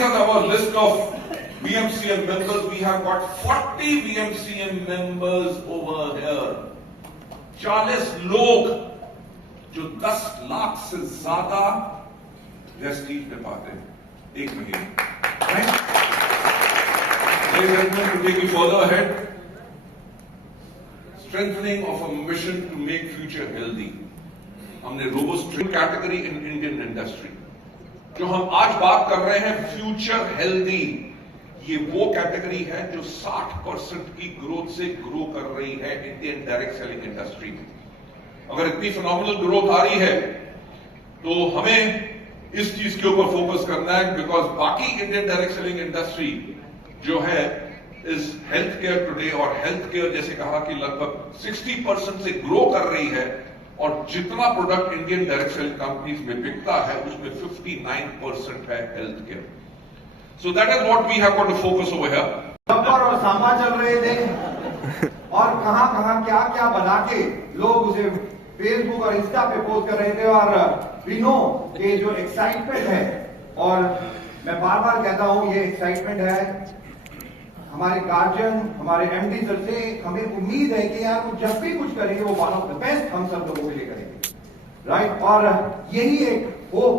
these are our list of VMCM members. We have got 40 VMCM members over here. 40 लोग जो 10 लाख से ज्यादा Vestige में पाते हैं एक महीने. Ladies and gentlemen, to take you further ahead, strengthening of a mission to make future healthy. हमने robust category in Indian industry. जो हम आज बात कर रहे हैं फ्यूचर हेल्दी, ये वो कैटेगरी है जो 60% की ग्रोथ से ग्रो कर रही है इंडियन डायरेक्ट सेलिंग इंडस्ट्री में. अगर इतनी फिनोमिनल ग्रोथ आ रही है तो हमें इस चीज के ऊपर फोकस करना है, बिकॉज बाकी इंडियन डायरेक्ट सेलिंग इंडस्ट्री जो है इस हेल्थ केयर टुडे, और हेल्थ केयर जैसे कहा कि लगभग 60% से ग्रो कर रही है, और जितना product Indian direct selling companies में बिकता है उसमें 59% है health care. So that is what we have got to focus over here. Gabbar और सांबा चल रहे थे और कहां क्या क्या बना के लोग उसे फेसबुक और इंस्टा पे पोस्ट कर रहे थे. और वी नो कि जो एक्साइटमेंट है, और मैं बार बार कहता हूं ये एक्साइटमेंट है हमारे गार्जियन, हमारे एमडी सर से. हमें उम्मीद है कि यार वो जब भी कुछ करेंगे वो वन ऑफ द बेस्ट हम सब लोगों के लिए करेंगे, राइट. और यही एक होप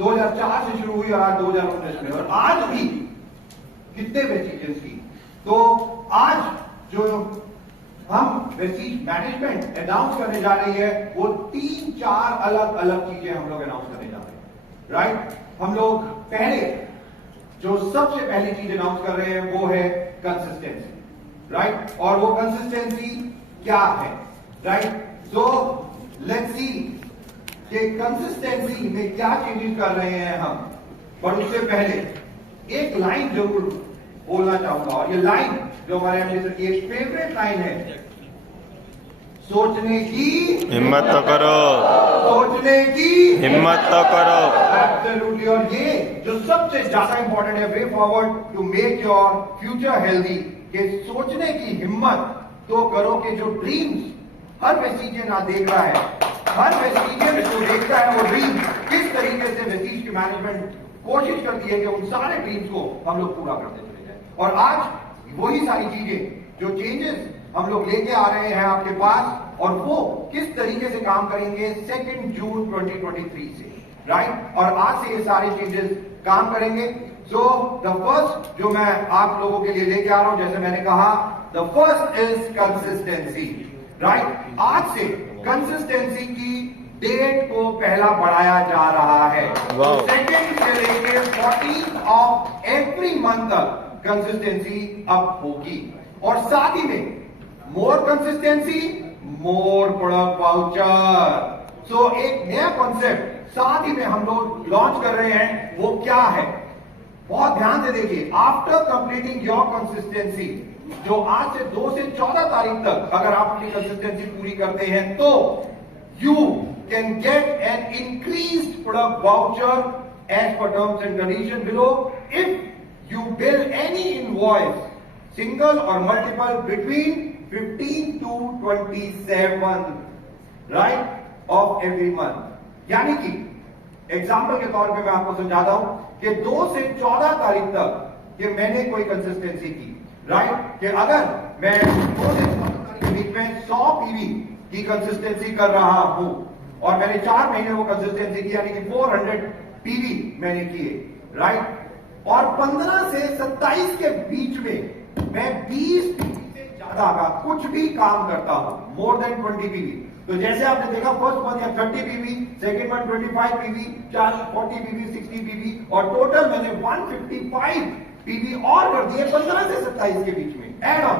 2004 से शुरू हुई और आज 2019 में, और आज भी कितने वेस्टीजेस की. तो आज जो हम वेस्टीज मैनेजमेंट अनाउंस करने जा रही है वो 3-4 अलग अलग चीजें हम लोग अनाउंस करने जा रहे हैं, राइट. हम लोग पहले जो सबसे पहली चीज अनाउंस कर रहे हैं वो है कंसिस्टेंसी, राइट. और वो कंसिस्टेंसी क्या है, राइट. सो लेट्स सी कि कंसिस्टेंसी में क्या चेंजेस कर रहे हैं हम. पर उससे पहले एक लाइन जरूर बोलना चाहूंगा, और ये लाइन जो हमारे एमडी सर की एक फेवरेट लाइन है, सोचने की हिम्मत तो करो, सोचने की हिम्मत तो करो. एब्सोल्युटली. और ये जो सबसे ज्यादा इंपॉर्टेंट है, way forward to make your future healthy, कि सोचने की हिम्मत तो करो कि जो ड्रीम्स हर वेस्टीजियन आज देख रहा है, हर वेस्टीजियन जो देखता है वो ड्रीम किस तरीके से वेस्टीज की मैनेजमेंट कोशिश करती है कि उन सारे ड्रीम्स को हम लोग पूरा करते चले जाए. और आज वही सारी चीजें जो चेंजेस हम लोग लेके आ रहे हैं आपके पास, और वो किस तरीके से काम करेंगे 2 जून 2023 से, राइट. और आज से ये सारे चेंजेस काम करेंगे. सो द फर्स्ट जो मैं आप लोगों के लिए लेके आ रहा हूं, जैसे मैंने कहा, the first is consistency, right. आज से कंसिस्टेंसी की डेट को पहला बढ़ाया जा रहा है. सेकेंड से लेकर 14 ऑफ एवरी मंथ तक कंसिस्टेंसी अब होगी. और साथ ही में मोर कंसिस्टेंसी मोर प्रोडक्ट वाउचर. सो एक नया कॉन्सेप्ट साथ ही में हम लोग लॉन्च कर रहे हैं. वो क्या है, बहुत ध्यान से देखिए. आफ्टर कंप्लीटिंग योर कंसिस्टेंसी, जो आज से 2 से 14 तारीख तक अगर आप अपनी कंसिस्टेंसी पूरी करते हैं, तो you can get an increased product voucher as per terms and condition below if you bill any invoice single और multiple between 15 to 27, right, of every month. यानी कि एग्जाम्पल के तौर पे मैं आपको समझाता हूं कि 2 से 14 तारीख तक कि मैंने कोई कंसिस्टेंसी की, राइट, कि अगर मैं 2 से 14 तारीख के बीच में 100 पीवी की कंसिस्टेंसी कर रहा हूं, और मैंने 4 महीने वो कंसिस्टेंसी की, यानी कि 400 पीवी मैंने किए, राइट. और 15 से 27 के बीच में मैं 20 पीवी से ज्यादा का कुछ भी काम करता हूं, मोर देन 20 पीवी. तो जैसे आपने देखा, फर्स्ट मंथ या 30 PV, second month 25 PV, 40 PV, 60 PV, और टोटल मैंने 155 पीवी और कर दिए 15 से 27 के बीच में एड ऑन.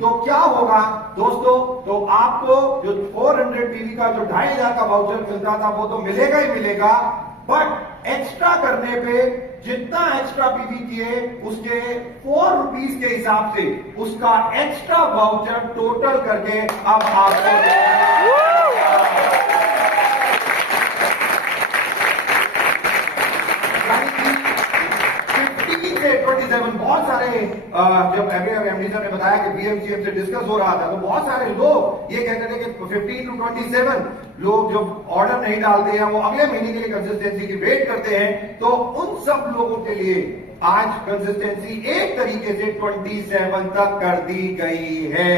तो क्या होगा दोस्तों, तो आपको जो 400 पीवी का जो 2500 का वाउचर मिलता था वो तो मिलेगा ही मिलेगा, बट एक्स्ट्रा करने पे जितना एक्स्ट्रा पीवी किए उसके 4 रुपीज के हिसाब से उसका एक्स्ट्रा वाउचर टोटल करके अब आपको 15 से 27 बहुत सारे जब एमडी सर ने बताया कि एमसीएम से डिस्कस हो रहा था, तो बहुत सारे लोग ये कहते थे कि 15 to 27 लोग जो ऑर्डर नहीं डालते हैं वो अगले महीने के लिए कंसिस्टेंसी की वेट करते हैं। तो उन सब लोगों के लिए आज कंसिस्टेंसी एक तरीके से 27 तक कर दी गई है,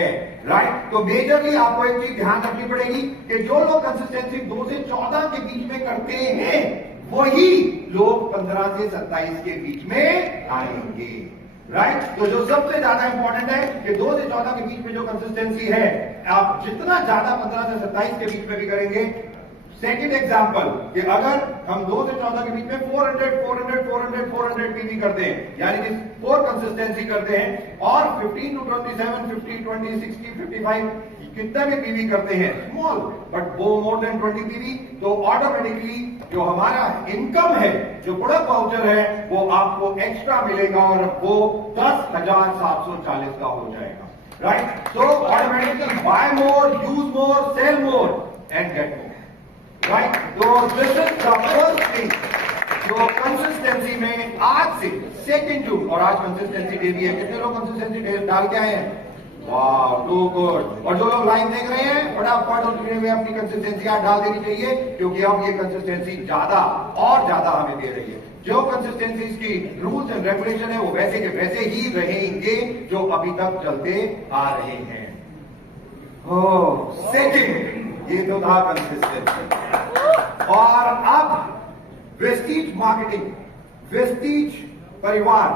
राइट। तो मेजरली आपको एक चीज ध्यान रखनी पड़ेगी कि जो लोग कंसिस्टेंसी 2 से 14 के बीच में करते हैं वही लोग 15 से 27 के बीच में आएंगे, राइट। तो जो सबसे ज्यादा इंपॉर्टेंट है कि 2 से 14 के बीच में जो कंसिस्टेंसी है, आप जितना ज्यादा 15 से 27 के बीच में भी करेंगे। सेकंड एग्जांपल कि अगर हम 2 से 14 के बीच में 400 पीवी करते हैं, यानी कि 4 कंसिस्टेंसी करते हैं, और 15 to 27, 50, 20, 60, 55 कितना भी पीवी करते हैं, स्मॉल बट वो मोर देन 20 पीवी, तो ऑटोमेटिकली जो हमारा इनकम है, जो प्रोडक्ट वाउचर है, वो आपको एक्स्ट्रा मिलेगा और वो 10,740 का हो जाएगा, right. So automatically buy more, use more, sell more and get more, right. तो this is the first thing जो कंसिस्टेंसी में आज से 2 जून, और आज कंसिस्टेंसी डे भी है। कितने लोग कंसिस्टेंसी डे डाल के आए हैं? वाह, टू गुड। और जो लोग लाइव देख रहे हैं, फटाफट में अपनी कंसिस्टेंसी आज डाल देनी चाहिए, क्योंकि अब ये कंसिस्टेंसी ज्यादा और ज्यादा हमें दे रही है। जो कंसिस्टेंसी की रूल्स एंड रेगुलेशन है वो वैसे के वैसे ही रहेंगे जो अभी तक चलते आ रहे हैं। सेकंड, ये तो था कंसिस्टेंसी। और अब वेस्टीज मार्केटिंग, वेस्टीज परिवार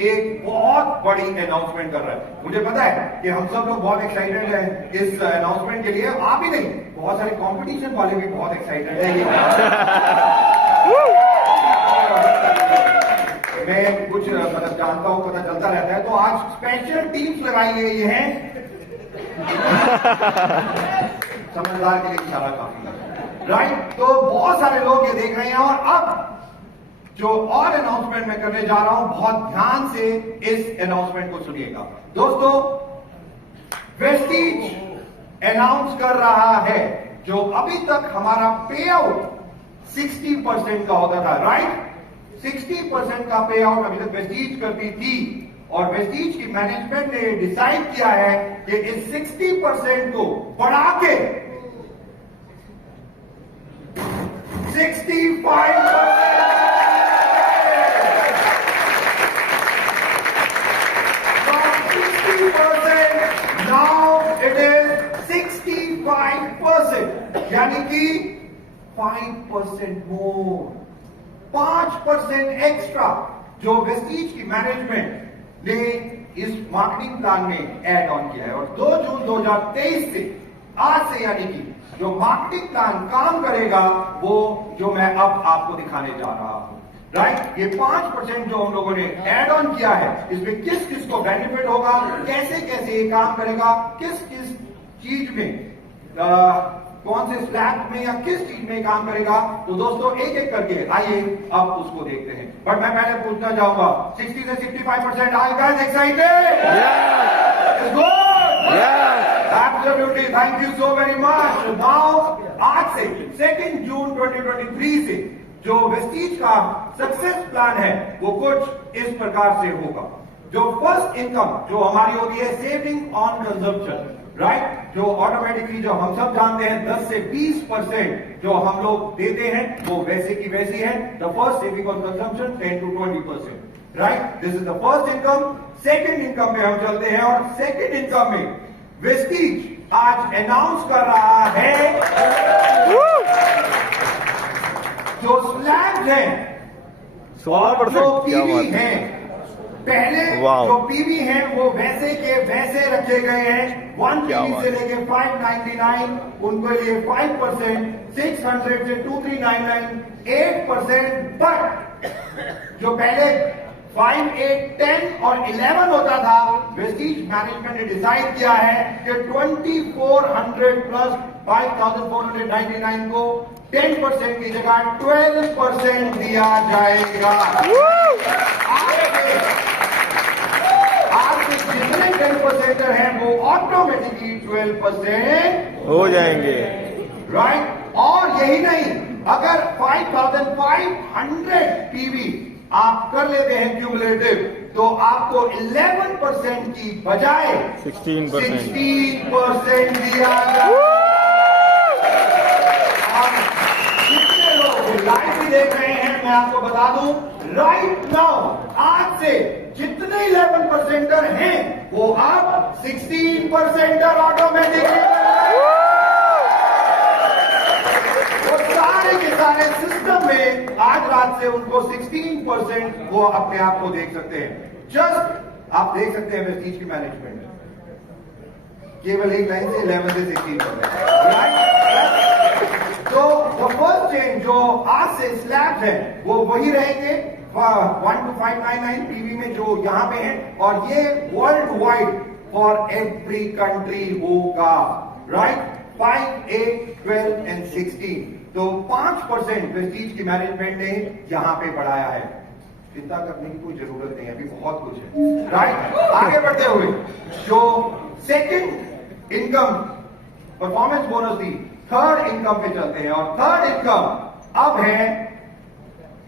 एक बहुत बड़ी अनाउंसमेंट कर रहा है। मुझे पता है कि हम सब लोग बहुत एक्साइटेड हैं इस अनाउंसमेंट के लिए। आप ही नहीं, बहुत सारे कंपटीशन वाले भी बहुत एक्साइटेड हैं। मैं कुछ मतलब जानता हूं, पता चलता रहता है। तो आज स्पेशल टीम्स लगाई गई हैं। समझदार के लिए इशारा काफी है, राइट। तो बहुत सारे लोग ये देख रहे हैं। और अब जो और अनाउंसमेंट मैं करने जा रहा हूं, बहुत ध्यान से इस अनाउंसमेंट को सुनिएगा दोस्तों। वेस्टीज अनाउंस कर रहा है जो अभी तक हमारा पे आउट 60% का होता था, राइट। 60% का पे आउट अभी तक वेस्टीज करती थी, और वेस्टीज की मैनेजमेंट ने डिसाइड किया है कि इस 60% को बढ़ा के 65%। Now it is 65%, यानी कि 5% मोर, 5% एक्स्ट्रा जो वेस्टीज की मैनेजमेंट ने इस मार्केटिंग प्लान में ऐड ऑन किया है। और 2 जून 2023 से, आज से, यानी कि जो मार्केटिंग प्लान काम करेगा वो जो मैं अब आपको दिखाने जा रहा हूं, राइट। ये 5% जो हम लोगों ने ऐड ऑन किया है, इसमें किस किस को बेनिफिट होगा, कैसे कैसे ये काम करेगा, किस किस चीज में, कौन से स्लैब में या किस चीज में काम करेगा, तो दोस्तों एक एक करके आइए अब उसको देखते हैं। बट मैं पहले पूछना चाहूंगा, 60 से 65%, are you guys excited? It's good? Absolutely, thank you so very much. Now, आज से 2 जून 2023 से जो वेस्टीज का सक्सेस प्लान है वो कुछ इस प्रकार से होगा। जो फर्स्ट इनकम जो हमारी होती है सेविंग ऑन कंजम्पशन, राइट, जो ऑटोमेटिकली जो हम सब जानते हैं 10 से 20% जो हम लोग देते हैं वो वैसे की वैसी है। The first saving on consumption 10 to 20%, right. This is the first income. Second income पे हम चलते हैं, और सेकंड इनकम में वेस्टीज आज अनाउंस कर रहा है जो स्लैब्स हैं, 16% जो पीवी हैं, पहले जो पीवी हैं वो वैसे के वैसे रखे गए हैं। 1 पीवी से लेके 599 उनको लिए 5%, 600 से 2399 8%, बट जो पहले 5, 8, 10 और 11 होता था, वेस्टीज मैनेजमेंट ने डिसाइड किया है कि 2400 प्लस 5499 को 10% की जगह 12% दिया जाएगा। आज जितने 10% हैं वो ऑटोमेटिकली 12% हो जाएंगे, राइट। और यही नहीं, अगर 5500 पीवी आप कर लेते हैं क्यूमुलेटिव, तो आपको 11% की बजाय 16% दिया जाए। कितने लोग लाइव भी देख रहे हैं, मैं आपको बता दूं, राइट नाउ आज से जितने 11% हैं वो अब 16% ऑटोमेटिकली, सारे के सारे सिस्टम में आज रात से उनको 16% वो अपने आप को देख सकते हैं। जस्ट आप देख सकते हैं वेस्टीज की मैनेजमेंट केवल एक लाइन से 11 से 16%, राइट। तो फर्स्ट चेंज जो आज से स्लैब है वो वही रहेंगे 12599 पीवी में जो यहां पे है, और ये world wide for every country होगा, राइट। 5, 8, 12 एंड 16, तो 5% वेस्टीज की मैनेजमेंट ने यहां पे बढ़ाया है। चिंता करने की कोई जरूरत नहीं है, अभी बहुत कुछ है, राइट। आगे बढ़ते हुए जो सेकंड इनकम परफॉर्मेंस बोनस थी, थर्ड इनकम पे चलते हैं, और थर्ड इनकम अब है,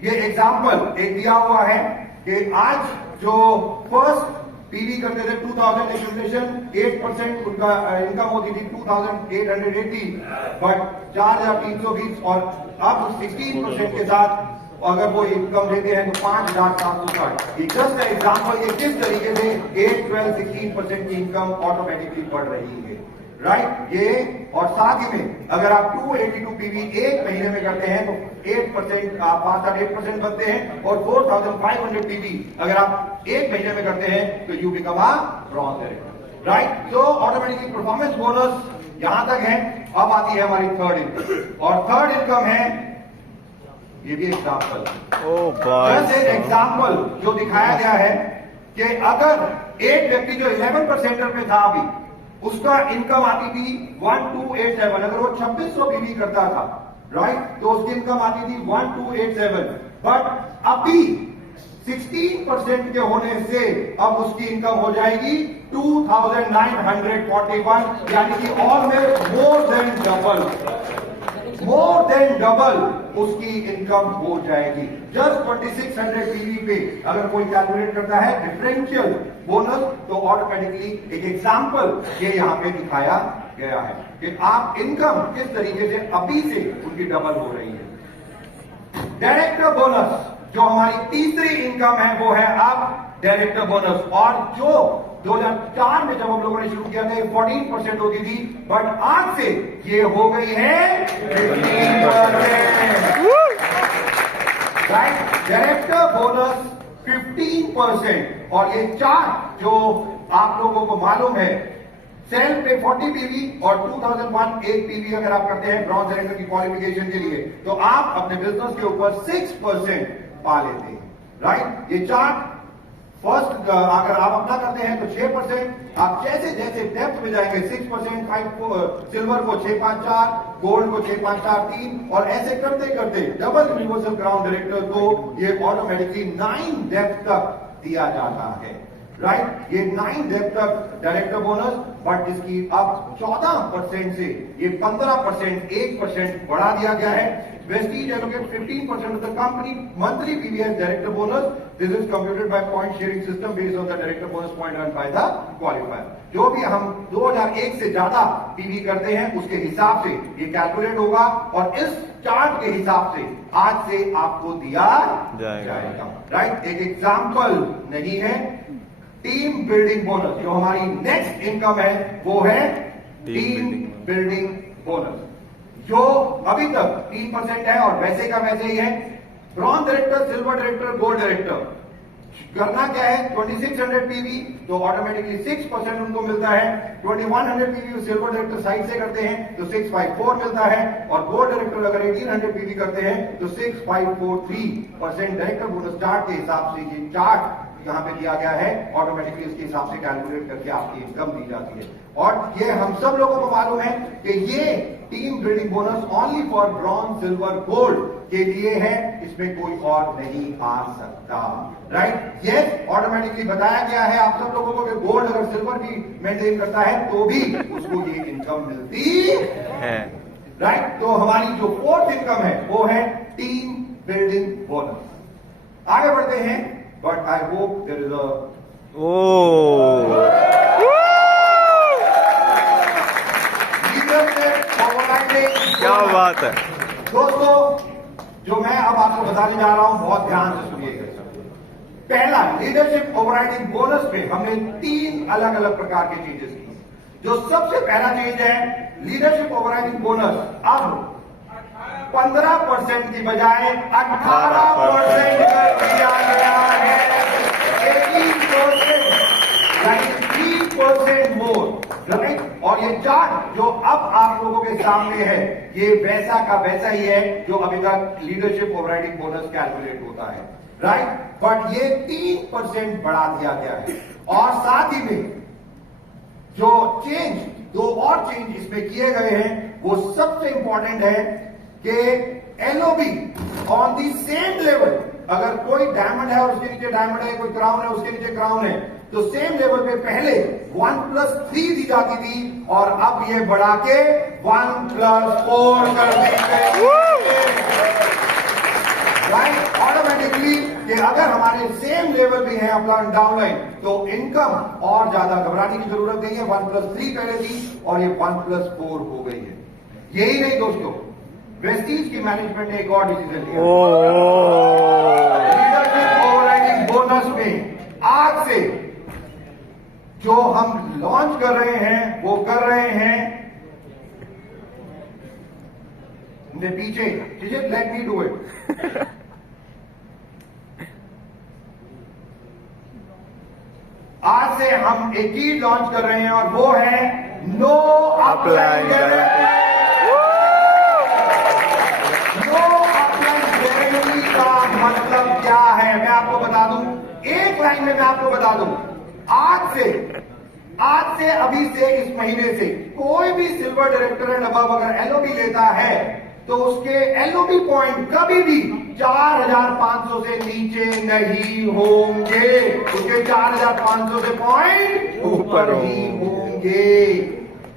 ये एग्जाम्पल एक दिया हुआ है कि आज जो फर्स्ट पीवी करते थे 2000 एक्यूमुलेशन 8% उनका इनकम होती थी 2880, बट 4320, और अब 16% के साथ अगर वो इनकम देते हैं तो 5760। जस्ट एग्जाम्पल ये किस तरीके से 8, 12, 16% की इनकम ऑटोमेटिकली बढ़ रही है, राइट। ये और साथ ही में अगर आप 282 पीवी एक महीने में करते हैं तो 8% आप 8% बनते हैं, और 4500 पीवी अगर आप एक महीने में करते हैं तो you become a bronze director, right. तो ऑटोमेटिकली परफॉर्मेंस बोनस यहां तक है। अब आती है हमारी थर्ड इनकम, और थर्ड इनकम है, ये भी एग्जाम्पल, जस्ट एक एग्जाम्पल जो दिखाया गया है कि अगर एक व्यक्ति जो 11% में था अभी, उसका इनकम आती थी 1287, अगर वो 2600 बीवी करता था, राइट, तो उसकी इनकम आती थी 1287, बट अभी 16% के होने से अब उसकी इनकम हो जाएगी 2941, यानी कि ऑलमोस्ट मोर देन डबल उसकी इनकम हो जाएगी। जस्ट 2600 पीवी पे अगर कोई कैलकुलेट करता है डिफरेंशियल बोनस, तो ऑटोमेटिकली एक एग्जांपल ये यहां पे दिखाया गया है कि आप इनकम किस तरीके से अभी से उनकी डबल हो रही है। डायरेक्टर बोनस जो हमारी तीसरी इनकम है वो है अब डायरेक्टर बोनस, और जो 2004 में जब हम लोगों ने शुरू किया था 14% होती थी, बट आज से ये हो गई है 15%, राइट। डायरेक्टर बोनस 15%, और ये चार्ट जो आप लोगों को मालूम है, सेल पे 40 पीवी और 2001 8 पीवी अगर आप करते हैं ब्रॉन्ज डायरेक्टर की क्वालिफिकेशन के लिए, तो आप अपने बिजनेस के ऊपर 6% पा लेते हैं, राइट। ये चार्ट फर्स्ट अगर आप अपना करते हैं तो 6%, आप जैसे जैसे डेप्थ में जाएंगे 6%, 5 सिल्वर को 654, गोल्ड को 6543, और ऐसे करते करते डबल यूनिवर्सल क्राउन डायरेक्टर को ये ऑटोमेटिकली 9 डेप्थ तक दिया जाता है, राइट। ये 9 डेप्थ तक डायरेक्टर बोनस, बट इसकी अब 14% से ये 15%, 1% बढ़ा दिया गया है। Vestige allocates 15% of the company monthly PVS director bonus. This is computed by point sharing system based on the director bonus point earned by the qualifier. जो भी हम 2001 से ज्यादा पीवी करते हैं उसके हिसाब से ये कैलकुलेट होगा, और इस चार्ट के हिसाब से आज से आपको दिया जाएगा, राइट। एक एग्जाम्पल नहीं है, टीम बिल्डिंग बोनस जो हमारी नेक्स्ट इनकम है वो है टीम बिल्डिंग बोनस, जो अभी तक 3% है और वैसे का वैसे ही है। Bronze director, silver director, gold director करना क्या है, 2600 पीवी तो ऑटोमेटिकली 6% उनको मिलता है। 2100 पीवी सिल्वर डायरेक्टर साइड से करते हैं तो 654 मिलता है, और गोल्ड डायरेक्टर अगर 1800 पीवी करते हैं तो 6543% डायरेक्टर बोनस चार्ट के हिसाब से ये चार्ट यहां पे दिया गया है, ऑटोमेटिकली इसके हिसाब से कैलकुलेट करके आपकी इनकम दी जाती है। और ये हम सब लोगों को मालूम है कि ये team building bonus only for bronze, silver, gold के लिए है, इसमें कोई और नहीं आ सकता, राइट। ये ऑटोमेटिकली बताया गया है आप सब लोगों को कि गोल्ड अगर सिल्वर भी मेंटेन करता है तो भी उसको ये इनकम मिलती है, राइट। तो हमारी जो फोर्थ इनकम है वो है टीम बिल्डिंग बोनस। आगे बढ़ते हैं but I hope there is a leadership overriding. क्या बात है। दोस्तों, जो मैं अब आपको बताने जा रहा हूं, बहुत ध्यान से सुनिएगा। पहला, लीडरशिप ओवरराइडिंग बोनस में हमने 3 अलग अलग प्रकार के चेंजेस किए। जो सबसे पहला चेंज है, लीडरशिप ओवरराइडिंग बोनस अब 15% की बजाय 18% कर दिया गया है। 18%, यानी 3% मोर, राइट। और ये चार्ट जो अब आप लोगों के सामने है, ये वैसा का वैसा ही है जो अभी तक लीडरशिप ओवरराइडिंग बोनस कैलकुलेट होता है, राइट। बट ये 3% बढ़ा दिया गया है। और साथ ही में जो चेंज, 2 और चेंज इसमें किए गए हैं, वो सबसे इंपॉर्टेंट है कि LOB on the same level, अगर कोई डायमंड है और उसके नीचे डायमंड है, कोई क्राउन है उसके नीचे क्राउन है, तो सेम लेवल पे पहले 1+3 दी जाती थी और अब ये बढ़ा के 1+4 कर दी गई, राइट। ऑटोमेटिकली कि अगर हमारे सेम लेवल पे है अपलाइन डाउनलाइन, तो इनकम और ज्यादा घबराने की जरूरत नहीं है। 1+3 पहले थी और ये 1+4 हो गई है। यही नहीं दोस्तों, वेस्टीज की मैनेजमेंट ने एक और डिसीजन लिया। लीडरशिप ओवरराइडिंग बोनस में आज से जो हम लॉन्च कर रहे हैं, वो कर रहे हैं पीछे, लेट मी डू इट। आज से हम एक ही लॉन्च कर रहे हैं और वो है no upline guarantee. No upline guarantee का मतलब क्या है, मैं आपको बता दूं, एक लाइन में मैं आपको बता दूं। आज से अभी से इस महीने से कोई भी सिल्वर डायरेक्टर एंड अबव अगर एलओबी लेता है, तो उसके एलओबी पॉइंट कभी भी 4500 से नीचे नहीं होंगे। उसके 4500 से पॉइंट ऊपर ही होंगे,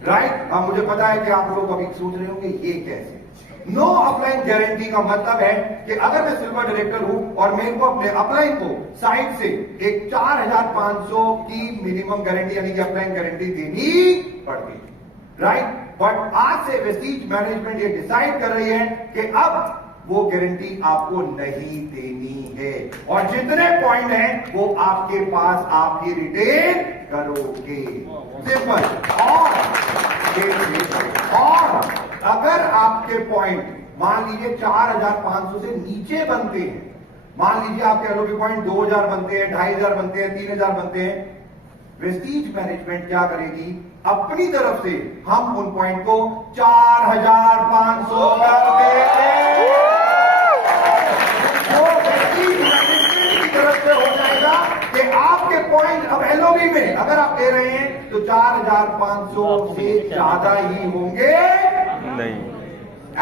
राइट। अब मुझे पता है कि आप लोग अभी सोच रहे होंगे ये कैसे। नो अपलाइन गारंटी का मतलब है कि अगर मैं सिल्वर डायरेक्टर हूं और मेरे को अपने अपलाइन को साइड से एक 4500 की मिनिमम गारंटी यानी कि अपलाइन गारंटी देनी पड़ती, राइट। बट आज से वेस्टीज मैनेजमेंट ये डिसाइड कर रही है कि अब वो गारंटी आपको नहीं देनी है और जितने पॉइंट हैं वो आपके पास आप ही रिटेन करोगे, सिंपल। और अगर आपके पॉइंट मान लीजिए 4500 से नीचे बनते हैं, मान लीजिए आपके एलओबी पॉइंट 2000 बनते हैं, 2500 बनते हैं, 3000 बनते हैं, वेस्टीज मैनेजमेंट क्या करेगी, अपनी तरफ से हम उन पॉइंट को 4500 कर देंगे। वो वेस्टीज मैनेजमेंट की तरफ से हो जाएगा कि आपके पॉइंट अब एलओबी में अगर आप ले रहे हैं तो 4500 से ज्यादा ही होंगे नहीं।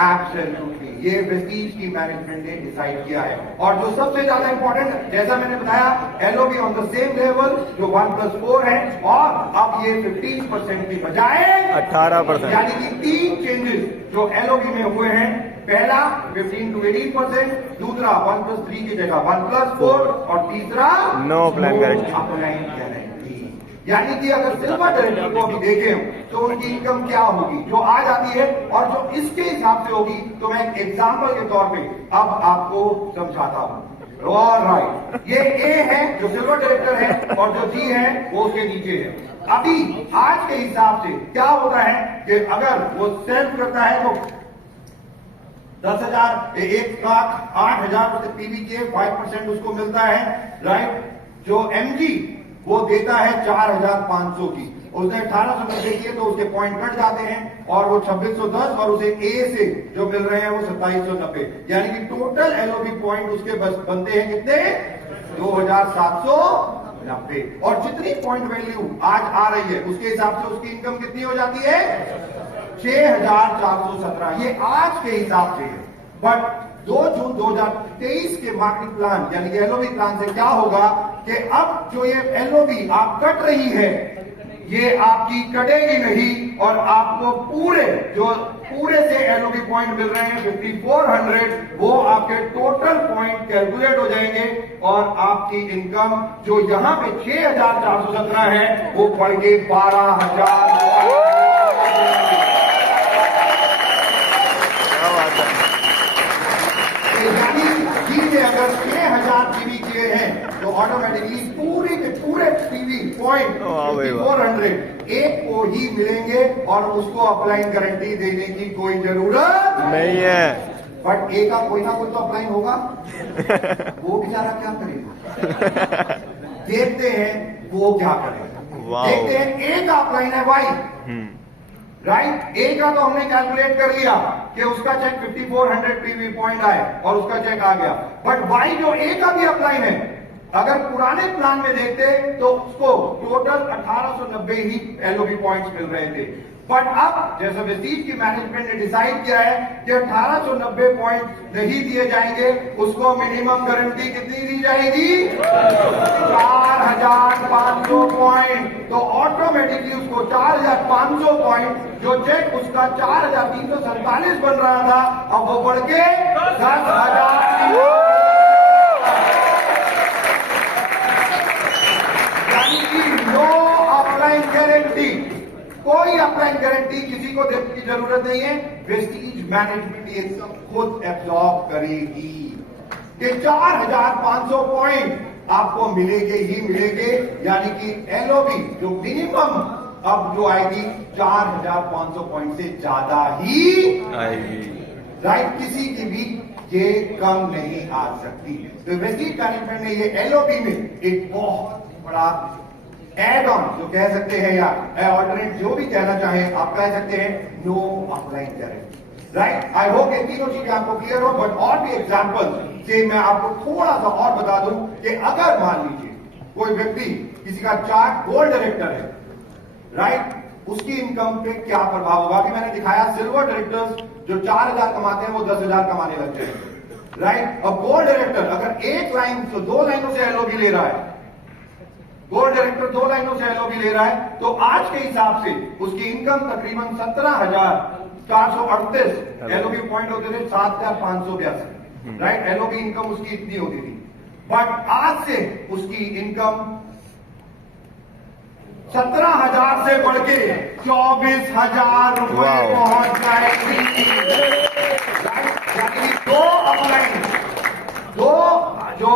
एब्सोल्युटली, ये वेस्टीज की मैनेजमेंट ने डिसाइड किया है। और जो सबसे ज्यादा इंपॉर्टेंट, जैसा मैंने बताया, LOB on the same level जो 1+4 है, और अब ये 15% की बजाय 18%, यानी कि 3 चेंजेस जो एलओबी में हुए हैं। पहला 15 to 18%, दूसरा 1+3 की जगह 1+4 और तीसरा नो अपलाइन गारंटी। यानी कि अगर सिल्वर डायरेक्टर को अभी देखें तो उनकी इनकम क्या होगी जो आज आती है और जो इसके हिसाब से होगी, तो मैं एक एग्जाम्पल के तौर पे अब आपको समझाता हूं। ऑलराइट, ये ए है जो सिल्वर डायरेक्टर है और जो जी है वो उसके नीचे है। अभी आज के हिसाब से क्या होता है कि अगर वो सेल्फ करता है तो 10,000 1,08,000 पीबीके 5% उसको मिलता है, राइट। जो एमजी वो देता है 4,500 की, उसने 1890 किए तो उसके पॉइंट कट जाते हैं और वो 2610 और उसे ए से जो मिल रहे हैं वो 2790, यानी कि टोटल एलओबी पॉइंट उसके बस बनते हैं कितने, 2790। और जितनी पॉइंट वैल्यू आज आ रही है उसके हिसाब से उसकी इनकम कितनी हो जाती है, 6,417। ये आज के हिसाब से है। बट 2 जून 2023 के मार्केटिंग प्लान यानी कि एलओबी प्लान से क्या होगा कि अब जो ये एलओबी आप कट रही है, ये आपकी कटेगी नहीं और आपको पूरे जो पूरे से एलओबी पॉइंट मिल रहे हैं 5400, वो आपके टोटल पॉइंट कैलकुलेट हो जाएंगे और आपकी इनकम जो यहां पे 6417 है वो बढ़ के 12000। यानी जी अगर 6000 टीवी किए हैं तो ऑटोमेटिकली पूरे के पूरे टीवी पॉइंट 400 एक को ही मिलेंगे और उसको अपलाइन गारंटी देने की कोई जरूरत नहीं है। बट ए का कोई ना कोई तो अपलाइन होगा। वो बेचारा क्या करेगा? देखते हैं वो क्या करेगा। देखते हैं ए का अपलाइन है वाई, राइट। ए का तो हमने कैलकुलेट कर लिया कि उसका चेक 5400 पीवी पॉइंट आए और उसका चेक आ गया। बट वाई जो ए का भी अपलाइन है, अगर पुराने प्लान में देखते तो उसको टोटल 1890 ही एलओबी पॉइंट्स मिल रहे थे। बट अब जैसे वेस्टीज की मैनेजमेंट ने डिसाइड किया है कि 1890 पॉइंट नहीं दिए जाएंगे, उसको मिनिमम गारंटी कितनी दी जाएगी? 4500 पॉइंट। तो ऑटोमेटिकली उसको 4500 पॉइंट, जो चेक उसका 4347 बन रहा था, अब वो बढ़ के 10,000। नो अपलाइन गारंटी, कोई अपलाइन गारंटी किसी को देने की जरूरत नहीं है। वेस्टीज मैनेजमेंट ये सब खुद एब्जॉर्ब करेगी कि 4500 पॉइंट आपको मिलेंगे ही मिलेंगे। यानी कि एलओबी जो मिनिमम अब जो आएगी 4500 पॉइंट से ज्यादा ही आएगी, राइट। किसी की भी ये कम नहीं आ सकती। तो वेस्टीज मैनेजमेंट ने ये एलओबी में एक बहुत बड़ा एड ऑन जो कह सकते हैं या ऑल्टरनेट जो भी कहना चाहें आप कह सकते हैं, no upline guarantee, right. I hope ये तीनों चीजें आपको क्लियर हो। बट और भी एग्जांपल से मैं आपको थोड़ा सा और बता दूं कि अगर मान लीजिए कोई व्यक्ति किसी का चार्ट गोल्ड डायरेक्टर है, राइट, उसकी इनकम पे क्या प्रभाव होगा? कि मैंने दिखाया सिल्वर डायरेक्टर्स जो 4000 कमाते हैं वो 10,000 कमाने लगते हैं, राइट। अब गोल्ड डायरेक्टर अगर एक लाइन तो 2 लाइनों से एलओबी ले रहा है, गोल्ड डायरेक्टर 2 लाइनों से एलओबी ले रहा है, तो आज के हिसाब से उसकी इनकम तकरीबन 17,438 एलओबी पॉइंट होते थे, 7,582, राइट। एलओबी इनकम उसकी इतनी होती थी। बट आज से उसकी इनकम 17,000 से बढ़ के 24,000 रुपए पहुंच जाएगी। यानी 2 अपलाइन, 2 जो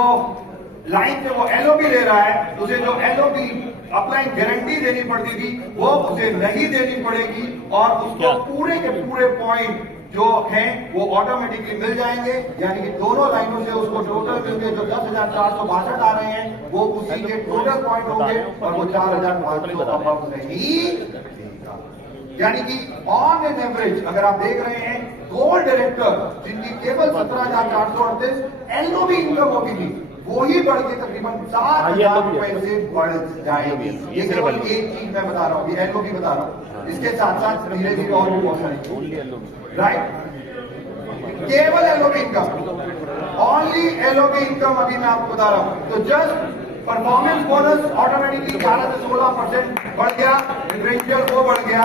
लाइन पे वो एलओबी ले रहा है, उसे जो एलओबी अपलाइन गारंटी देनी पड़ती थी वो उसे नहीं देनी पड़ेगी और उसको पूरे के पूरे पॉइंट जो हैं वो ऑटोमेटिकली मिल जाएंगे। यानी कि दोनों लाइनों से उसको टोटल मिलके जो 10,462 आ रहे हैं वो उसी के टोटल पॉइंट होंगे और वो 4,500 अबव नहीं। यानी कि ऑन एन एवरेज अगर आप देख रहे हैं गोल्ड डायरेक्टर जिनकी केवल 17,438 एलओबी इनकम होती थी, वो ही बढ़ के तकरीबन 7,000 रुपए से बढ़ जाएगी। ये केवल एक चीज मैं बता रहा हूँ, एलओबी बता रहा हूँ। इसके साथ साथ धीरे धीरे और भी बहुत सारी, राइट। केवल LOB income, only LOB income अभी मैं आपको बता रहा हूँ। तो जस्ट परफॉर्मेंस बोनस ऑटोमेटिकली 11 से 16% बढ़ गया, डिफरेंशियल वो बढ़ गया।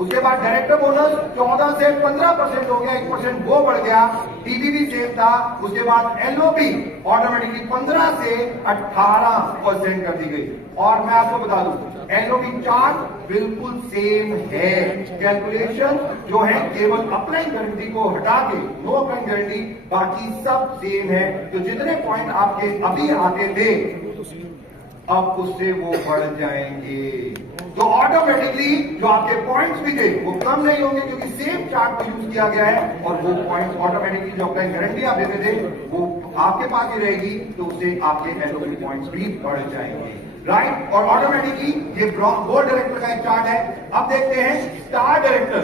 उसके बाद डायरेक्टर बोनस 14 से 15% हो गया, 1% वो बढ़ गया। टीबीबी सेम था। उसके बाद एलओबी ऑटोमेटिकली 15 से 18% कर दी गई। और मैं आपको बता दूं एलओबी चार्ट बिल्कुल सेम है। कैलकुलेशन जो है केवल अपलाइन गारंटी को हटा के, नो अपलाइन गारंटी, बाकी सब सेम है। तो जितने पॉइंट आपके अभी आते थे अब उससे वो बढ़ जाएंगे। तो ऑटोमेटिकली जो आपके पॉइंट्स भी थे वो कम नहीं होंगे क्योंकि सेम चार्ट को यूज किया गया है और वो पॉइंट्स ऑटोमेटिकली जो अपलाइन गारंटी आप देते थे वो आपके पास ही रहेगी, तो उससे आपके एलओबी पॉइंट्स भी बढ़ जाएंगे, राइट। और ऑटोमेटिकली ये गोल्ड डायरेक्टर का एक चार्ट है। अब देखते हैं स्टार डायरेक्टर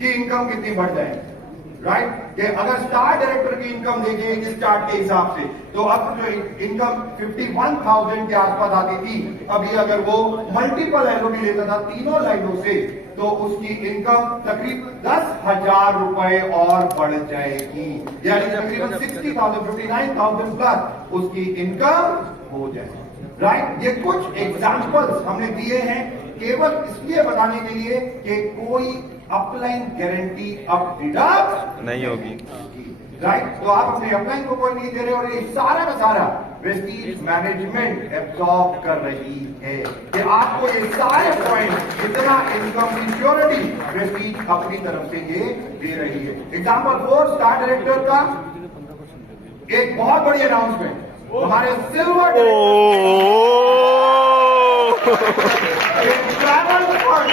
की इनकम कितनी बढ़ जाएगी, राइट। कि अगर स्टार डायरेक्टर की इनकम देखें इस चार्ट के हिसाब से, तो अब जो इनकम 51,000 के आसपास आती थी, अभी अगर वो मल्टीपल एलओबी लेता था तीनों लाइनों से, तो उसकी इनकम तकरीबन 10,000 रुपए और बढ़ जाएगी। यानी तकरीबन 60,000, 59,000 प्लस उसकी इनकम हो जाएगी, राइट। ये कुछ एग्जाम्पल्स हमने दिए हैं केवल इसलिए बताने के लिए कि कोई अपलाइन गारंटी अब डिडक्ट नहीं होगी। राइट, तो आप अपने अपलाइन को कोई नहीं दे रहे और ये सारा का सारा वेस्टीज मैनेजमेंट एब्सॉर्ब कर रही है कि आपको ये सारे पॉइंट, इतना इनकम सिक्योरिटी वेस्टीज अपनी तरफ से ये दे रही है। एग्जाम्पल 4 स्टार डायरेक्टर का एक बहुत बड़ी अनाउंसमेंट, हमारे सिल्वर ट्रैवल फंड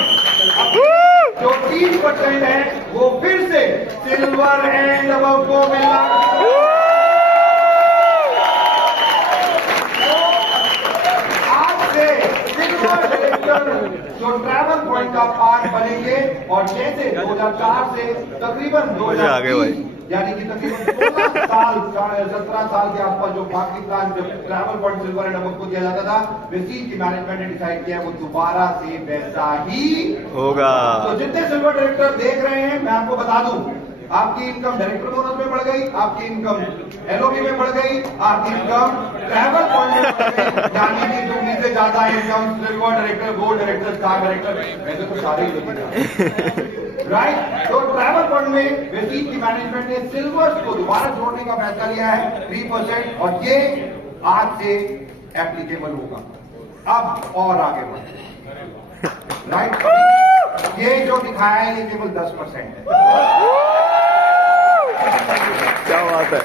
जो 30% है वो फिर से सिल्वर एंड अबव को मिलना। आज से सिल्वर डायरेक्टर जो ट्रैवल पॉइंट का पार्ट बनेंगे और जैसे 2004 से तकरीबन 2020 यानी कि तकरीबन 16 साल 17 साल के आसपास जो पाकिस्तान जब travel point silver and above को दिया जाता था, वेस्टीज की मैनेजमेंट ने डिसाइड किया वो दोबारा से वैसा ही होगा। तो जितने सिल्वर डायरेक्टर देख रहे हैं, मैं आपको बता दूं, आपकी इनकम डायरेक्टर बोनस में बढ़ गई, आपकी इनकम एलओबी में बढ़ गई, आपकी इनकम ट्रैवल पॉइंट में बढ़ गई, यानी कि दुगनी से ज्यादा income silver director, gold director, star director, वैसे तो सारे ही लोग राइट। तो ट्रैवल फंड में वेस्टीज की मैनेजमेंट ने सिल्वर्स को दोबारा जोड़ने का फैसला लिया है 3% और ये आज से एप्लीकेबल होगा। अब और आगे बढ़े, राइट, ये जो दिखाया है ये केवल 10% है। क्या बात है,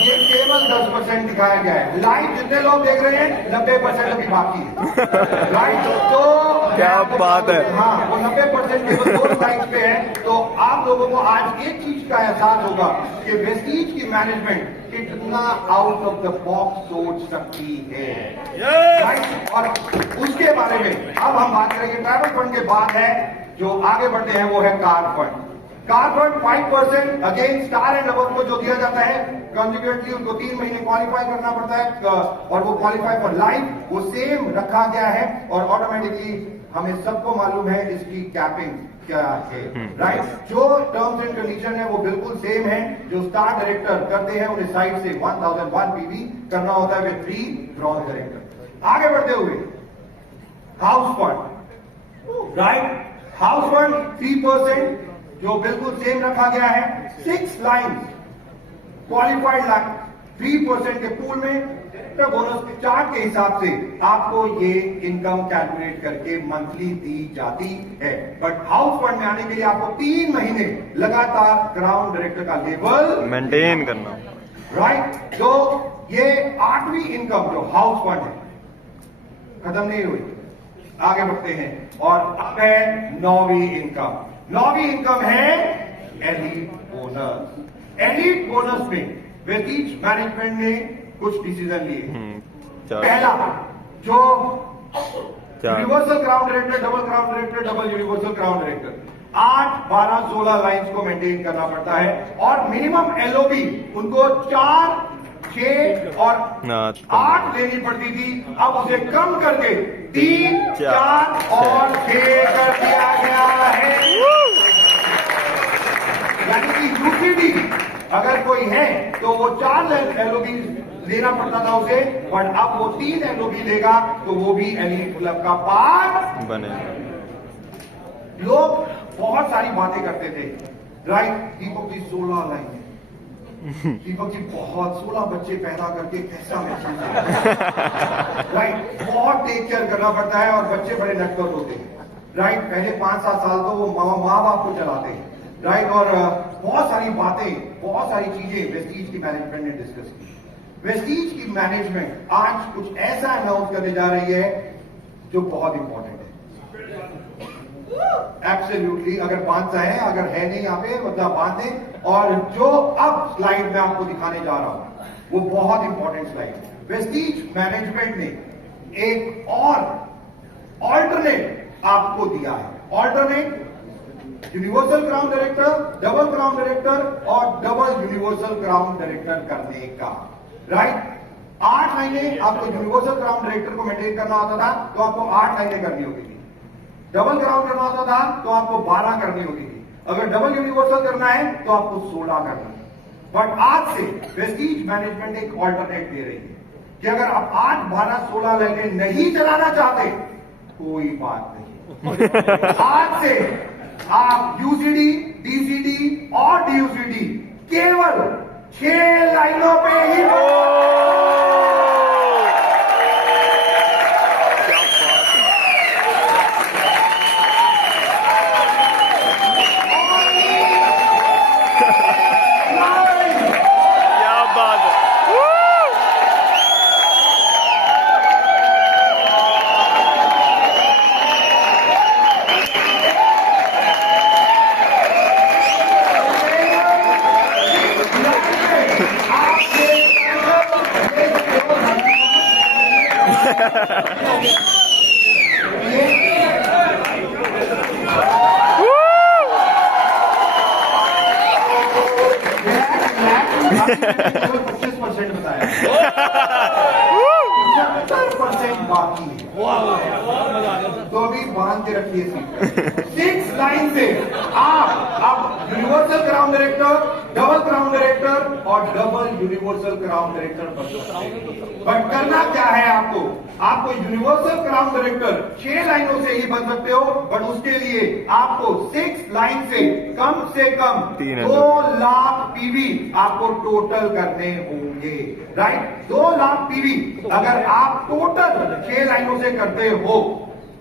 ये केवल 10% दिखाया गया है। लाइव जितने लोग देख रहे हैं 90% अभी बाकी है। राइट, तो क्या बात है। हाँ, वो 90% केवल 2 लाइव पे है। तो आप लोगों को आज एक चीज का एहसास होगा कि वेस्टीज की मैनेजमेंट कितना आउट ऑफ द बॉक्स सोच सकती है। राइट, और उसके बारे में अब हम बात करेंगे। ट्रैवल फंड के बाद है जो आगे बढ़ते हैं वो है car fund. Car fund 5% again star and above को जो दिया जाता है, कंजिक्यूटिवली उनको 3 महीने क्वालिफाई करना पड़ता है और वो क्वालिफाई फॉर लाइफ वो सेम रखा गया है और ऑटोमेटिकली हमें सबको मालूम है इसकी कैपिंग क्या है। राइट, जो टर्म्स एंड कंडीशन है वो बिल्कुल सेम है। जो स्टार डायरेक्टर करते हैं उन्हें साइड से 1001 पीवी करना होता है विद 3 ब्रॉन्ज डायरेक्टर। आगे बढ़ते हुए house fund, right, house fund 3% जो बिल्कुल सेम रखा गया है। 6 लाइन्स क्वालिफाइड लाइन 3% के पूल में बोनस के चार्ट के हिसाब से आपको ये इनकम कैलकुलेट करके मंथली दी जाती है। बट हाउस फंड में आने के लिए आपको 3 महीने लगातार ग्राउंड डायरेक्टर का लेवल मेंटेन करना। राइट, तो ये 8वीं इनकम जो हाउस फंड है खत्म नहीं हुई, आगे बढ़ते हैं और अब है 9वीं इनकम। 9वीं इनकम है एलीट बोनस। एलीट बोनस में वेस्टीज मैनेजमेंट ने कुछ डिसीजन लिए। पहला जो universal crown director, double crown director, double universal crown director 8, 12, 16 lines को मेंटेन करना पड़ता है और मिनिमम एलओबी उनको 4, 6 और 8 लेनी पड़ती थी। अब उसे कम करके 3, 4 और 6 कर दिया गया है। यानी कि यूसीडी अगर कोई है तो वो 4 एलओबी लेना पड़ता था उसे, बट अब वो 3 एलओबी लेगा तो वो भी एलीट क्लब का पार्ट बने। लोग बहुत सारी बातें करते थे। राइट, दीपक जी 16 लाइन, दीपक जी बहुत 16 बच्चे पैदा करके कैसा महसूस राइट, बहुत टेक केयर करना पड़ता है और बच्चे बड़े नटखट होते हैं। राइट, पहले 5-7 साल तो वो माँ बाप को चलाते हैं। राइट, और बहुत सारी बातें, बहुत सारी चीजें वेस्टीज की मैनेजमेंट ने डिस्कस की। वेस्टीज की मैनेजमेंट आज कुछ ऐसा अनाउंस करने जा रही है जो बहुत इंपॉर्टेंट है। एब्सोल्युटली, अगर बांधता है, अगर है नहीं यहाँ पे मतलब बांधे। और जो अब स्लाइड में आपको दिखाने जा रहा हूं वो बहुत इंपॉर्टेंट स्लाइड। वेस्टीज मैनेजमेंट ने एक और ऑल्टरनेट आपको दिया है। Alternate universal crown director, double crown director और डबल यूनिवर्सल क्राउन डायरेक्टर करने का। राइट, 8 महीने आपको यूनिवर्सल क्राउन डायरेक्टर को मेंटेन करना होता था तो आपको 8 महीने करनी होती थी। डबल क्राउन करना होता था तो आपको 12 करनी होती थी। अगर डबल यूनिवर्सल करना है तो आपको 16 करना है। बट आज से वेस्टीज मैनेजमेंट एक ऑल्टरनेट दे रही है कि अगर आप 8, 12, 16 लाइनें नहीं चलाना चाहते कोई बात नहीं। आप यूसीडी, डीसीडी और डीयूसीडी केवल 6 लाइनों पे ही क्या बात है। केवल 25% बताया, 75% बाकी है। तो अभी बांध के रखिए सीट 6 लाइन से आप अब universal crown director, double crown director और डबल यूनिवर्सल क्राउन डायरेक्टर बन सकते हैं। बट करना क्या है आपको यूनिवर्सल क्राउन डायरेक्टर 6 लाइनों से ही बन सकते हो, बट उसके लिए आपको 6 लाइन से कम 2 लाख पीवी आपको टोटल करने होंगे, राइट। 2 लाख पीवी अगर आप टोटल 6 लाइनों से करते हो,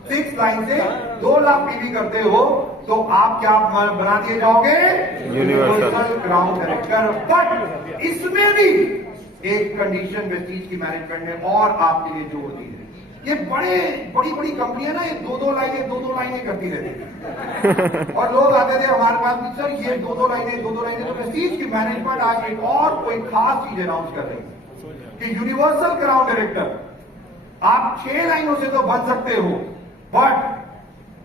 6 लाइन से 2 लाख पीवी करते हो, तो आप क्या बना दिए जाओगे, यूनिवर्सल क्राउन डायरेक्टर। बट इसमें भी एक कंडीशन वेस्टीज की मैनेजमेंट ने और आपके लिए जोड़ दी है। ये बड़ी कंपनियां ना, ये 2 लाइनें करती रहती और लोग आते थे हमारे पास भी, सर ये 2 लाइनें। तो वेस्टीज की मैनेजमेंट आज एक और कोई खास चीज अनाउंस कर रही है कि यूनिवर्सल क्राउन डायरेक्टर आप 6 लाइनों से तो बन सकते हो, बट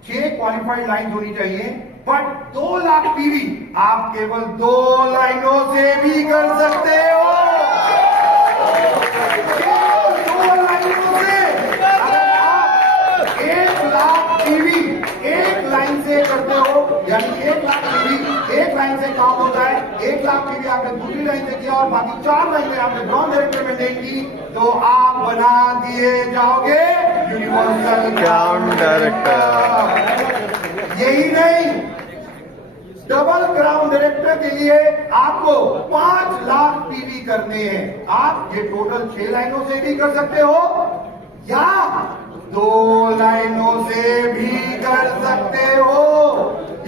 6 क्वालिफाइड लाइन होनी चाहिए, बट 2 लाख पीवी आप केवल 2 लाइनों से भी कर सकते हो। 2 लाइनों से अगर आप 1 लाख पीवी 1 लाइन से करते हो, यानी 1 लाख पीवी 1 लाइन से काउंट होता है। 1 लाख पीवी आपने दूसरी लाइन से किया और बाकी 4 लाइनें आपने ब्राउन डायरेक्टर मेंटेन की, तो आप बना दिए जाओगे यूनिवर्सल क्राउन डायरेक्टर। यही नहीं, डबल क्राउन डायरेक्टर के लिए आपको 5 लाख पीवी करने हैं। आप ये टोटल 6 लाइनों से भी कर सकते हो या 2 लाइनों से भी कर सकते हो,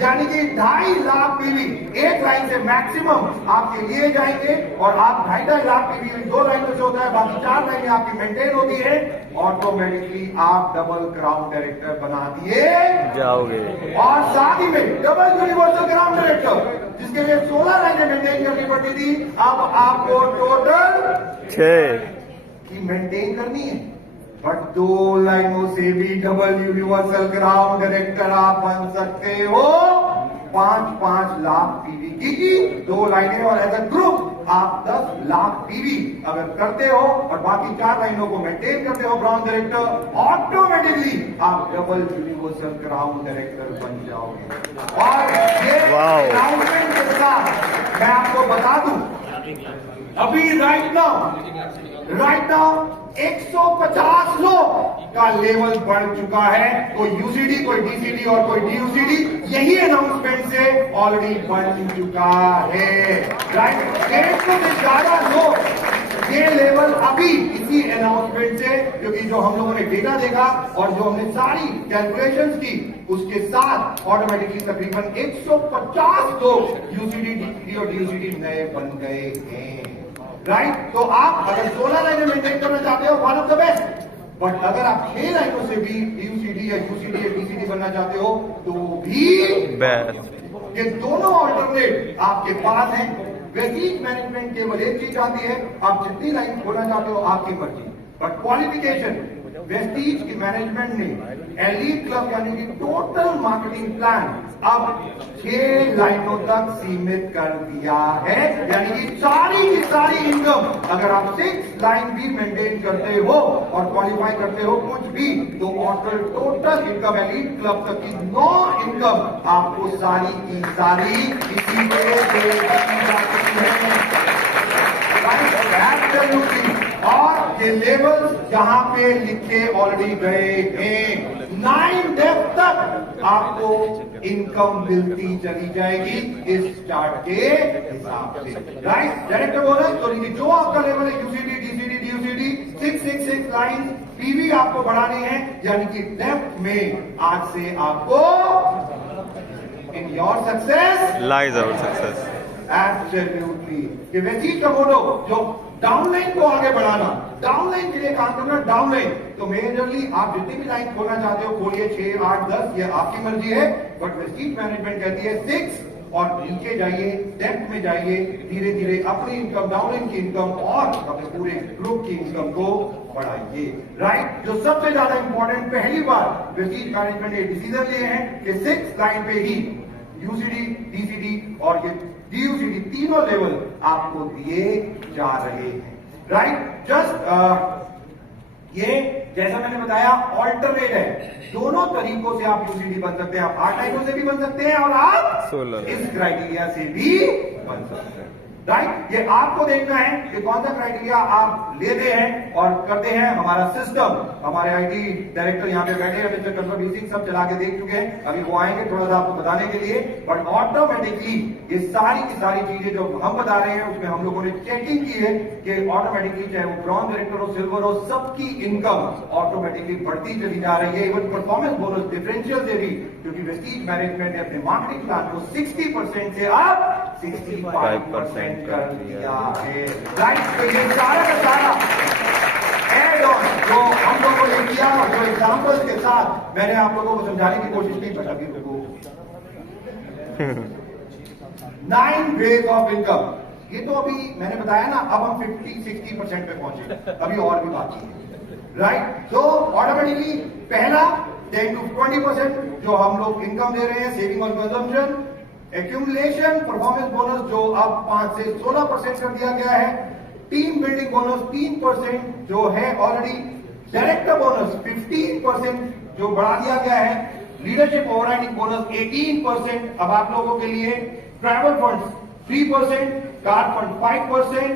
यानी कि 2.5 लाख पीवी 1 लाइन से मैक्सिमम आपके लिए जाएंगे और आप 2.5 लाख पीवी 2 लाइनों से होता है, बाकी 4 लाइनें आपकी मेंटेन होती है। ऑटोमेटिकली आप डबल क्राउन डायरेक्टर बना दिए जाओगे। और साथ ही में डबल यूनिवर्सल क्राउन डायरेक्टर जिसके लिए 16 लाइनें मेंटेन करनी पड़ती थी, अब आपको टोटल 6 की मेंटेन करनी है, बट 2 लाइनों से भी डबल यूनिवर्सल क्राउन डायरेक्टर आप बन सकते हो। 5-5 लाख पीवी की 2 लाइनें और एज अ ग्रुप आप 10 लाख पीवी अगर करते हो और बाकी 4 लाइनों को मेंटेन करते हो ब्राउन डायरेक्टर, ऑटोमेटिकली आप डबल यूनिवर्सल क्राउन डायरेक्टर बन जाओगे। और ये अनाउंसमेंट के साथ मैं आपको बता दूं, अभी राइट नाउ 150 लोग का लेवल बढ़ चुका है। कोई यूसीडी, कोई डीसीडी और कोई डीयूसीडी यही अनाउंसमेंट से ऑलरेडी बन चुका है, राइट। 150 से ज्यादा लोग ये लेवल अभी इसी अनाउंसमेंट से, क्योंकि जो हम लोगों ने डेटा देखा और जो हमने सारी कैलकुलेशंस की उसके साथ ऑटोमेटिकली तकरीबन 150 लोग यूसीडी, डीसीडी और डीयूसीडी नए बन गए हैं, राइट। तो आप अगर 16 लाइनें मेंटेन करना चाहते हो, one of the best. But अगर आप 6 लाइनों से भी डीयूसीडी या यूसीडी या डीसीडी बनना चाहते हो तो भी बेस्ट। ये दोनों ऑल्टरनेट आपके पास हैं। वेस्टीज मैनेजमेंट केवल एक चीज चाहती है, आप जितनी लाइन खोलना चाहते हो आपकी मर्जी, बट क्वालिफिकेशन वेस्टीज की मैनेजमेंट ने एलीट क्लब यानी कि टोटल मार्केटिंग प्लान अब 6 लाइनों तक सीमित कर दिया है, यानी कि सारी की सारी इनकम अगर आप 6 लाइन भी मेंटेन करते हो और क्वालिफाई करते हो कुछ भी, तो टोटल इनकम एलीट क्लब तक की 9 इनकम आपको सारी की सारी इसी पे दे दी जाती है। और ये लेवल यहां पे लिखे ऑलरेडी गए हैं। 9 डेप्थ तक आपको इनकम मिलती चली जाएगी इस चार्ट के हिसाब से। राइट, डायरेक्टर बोनस तो जो आपका लेवल है यूसीडी, डीसीडी, डीयूसीडी 666 लाइन पीवी आपको बढ़ानी है, यानी कि डेप्थ में आज से आपको in your success lies our success. Absolutely. कि वेस्टीज का मोटो जो डाउनलाइन को आगे बढ़ाना, डाउनलाइन के लिए काम करना, डाउनलाइन तो मेजरली आप जितनी भी लाइन खोलना चाहते हो खोलिए, 6, 8, 10 ये आपकी मर्जी है, बट वेस्टीज मैनेजमेंट कहती है 6 और नीचे जाइए, डेप्थ में जाइए, धीरे धीरे अपनी इनकम, डाउनलाइन की इनकम और अपने पूरे ग्रुप की इनकम को बढ़ाइए। राइट, जो सबसे ज्यादा इंपॉर्टेंट पहली बार वेस्टीज मैनेजमेंट ने डिसीजन लिए हैं कि 6 लाइन पे ही यूसीडी, डीसीडी और ये डीयूसीडी तीनों लेवल आपको दिए जा रहे हैं। राइट, जस्ट ये जैसा मैंने बताया ऑल्टरनेट है, दोनों तरीकों से आप यूसीडी बन सकते हैं, आप 8 लाइनों से भी बन सकते हैं और आप 16 इस क्राइटेरिया से भी बन सकते हैं। राइट, ये आपको देखना है कि कौन सा क्राइटेरिया आप लेते हैं और करते हैं। हमारा सिस्टम, हमारे आईटी डायरेक्टर यहाँ पे बैठे हैं, मिस्टर कंट्रोल सिंह, सब चला के देख चुके हैं, अभी वो आएंगे थोड़ा सा आपको बताने के लिए। बट ऑटोमेटिकली ये सारी की सारी चीजें जो हम बता रहे हैं उसमें हम लोगों ने चेकिंग की है कि ऑटोमेटिकली चाहे वो ब्रॉन्ज डायरेक्टर हो, सिल्वर हो, सबकी इनकम ऑटोमेटिकली बढ़ती चली जा रही है। इवन परफॉर्मेंस बोनस डिफरेंशियल से भी, क्योंकि वेस्टीज मैनेजमेंट ने अपने मार्केटिंग प्लान को 60% से अब 65% कर दिया है। राइट, तो ये सारा का सारा एड ऑन जो हम लोगों ने किया और जो एग्जांपल्स के साथ मैंने आप लोगों को समझाने की कोशिश की, बट अभी रुको। 9 वेज ऑफ इनकम, ये तो अभी मैंने बताया ना, अब हम 50-60% पे पहुंचे, अभी और भी बाकी है। राइट, तो ऑटोमेटिकली पहला 10 to 20% जो हम लोग इनकम दे रहे हैं, सेविंग और कंजम्पशन, एक्यूमुलेशन, परफॉर्मेंस बोनस जो अब 5 से 16% कर दिया गया है, टीम बिल्डिंग बोनस 3% जो है ऑलरेडी, डायरेक्टर बोनस 15% जो बढ़ा दिया गया है, लीडरशिप ओवरराइडिंग बोनस 18% अब आप लोगों के लिए, travel fund 3%, car fund 5%,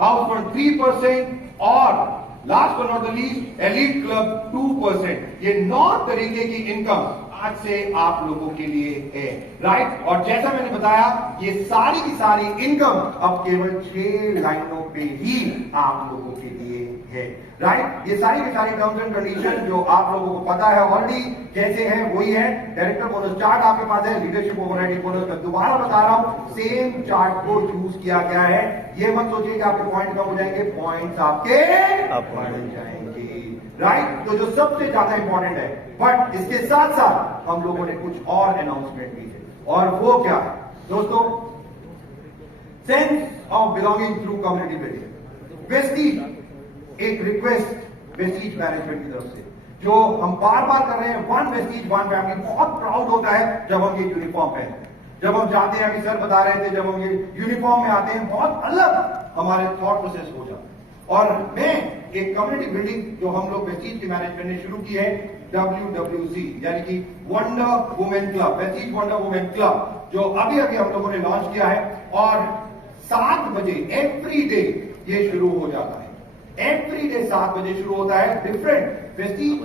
house fund 3% और last but not the least elite club 2%। ये 9 तरीके की इनकम आज से आप लोगों के लिए है। राइट, और जैसा मैंने बताया ये सारी की सारी इनकम अब केवल 6 लाइनों पे ही आप लोगों के लिए है। राइट, ये सारी की सारी टर्म्स एंड कंडीशन जो आप लोगों को पता है ऑलरेडी जैसे है वही है। डायरेक्टर बोनस चार्ट आपके पास है, लीडरशिप ओवरराइडिंग बोनस मैं दोबारा बता रहा हूं, सेम चार्ट को यूज किया गया है। ये मत सोचिए कि आपके पॉइंट कम हो जाएंगे, पॉइंट्स आपके बढ़ जाएंगे। राइट, तो जो सबसे ज्यादा इंपॉर्टेंट है, बट इसके साथ साथ हम लोगों ने कुछ और अनाउंसमेंट भी है, और वो क्या है दोस्तों, sense of belonging through community building. Vestige एक रिक्वेस्ट वेस्टीज मैनेजमेंट की तरफ से जो हम बार बार कर रहे हैं, वन वेस्टीज वन फैमिली, बहुत प्राउड होता है जब हम ये यूनिफॉर्म पहनते हैं, जब हम जाते हैं, अभी सर बता रहे थे, जब हम ये यूनिफॉर्म में आते हैं बहुत अलग हमारे थॉट प्रोसेस हो जाता है। और मैं एक कम्युनिटी बिल्डिंग जो हम लोग वेस्टीज की मैनेजमेंट ने शुरू की है, WWC यानी कि wonder women club, Vestige wonder women club, जो अभी अभी हम लोगों ने लॉन्च किया है, और 7 बजे एवरी डे ये शुरू हो जाता है। एवरी डे 7 बजे शुरू होता है। Different Vestige